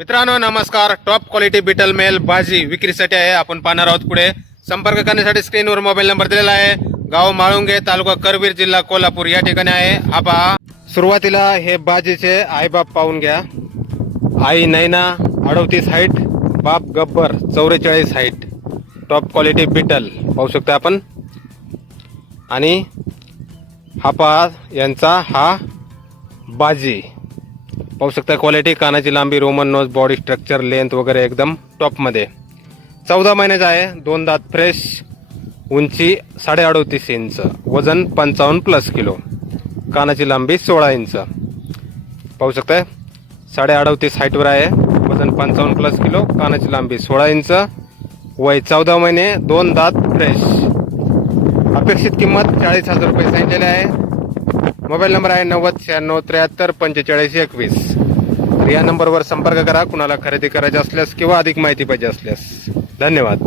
मित्रांनो नमस्कार. Top quality beetle mail भाजी विक्रीसाठी आहे. आपण पाहणार आहोत पुढे. संपर्क करण्यासाठी स्क्रीनवर मोबाईल नंबर दिलेला आहे. गाव माळुंगे तालुका करवीर जिल्हा कोल्हापूर. या ठिकाणी आहे. आपा सुरुवातीला हे बाजीचे आईबाप पाहून घ्या. आई नैना अडवतीस हाईट बाप गब्बर चौवेचाळीस हाईट टॉप क्वालिटी बिटल पाहू शकता आपण. आणि हा पहा यांचा हा बाजी. पाहू शकता क्वालिटी कानाची लांबी Roman nose body structure length वगैरे एकदम टॉपमध्ये चौदा महिन्याचा आहे दोन दात फ्रेश उंची साडेअडोतीस इंच वजन पंचावन्न प्लस किलो कानाची लांबी सोळा इंच. पाहू शकताय साडे अडोतीस हाईटवर आहे वजन पंचावन्न प्लस किलो कानाची लांबी सोळा इंच. वय चौदा महिने दोन दात फ्रेश अपेक्षित किंमत चाळीस हजार रुपये सांगितलेली आहे. मोबाईल नंबर आहे नव्वद शहाण्णव त्र्याहत्तर पंचेचाळीस एकवीस. तर या नंबरवर संपर्क करा. कुणाला खरेदी करायचे असल्यास किंवा अधिक माहिती पाहिजे असल्यास. धन्यवाद.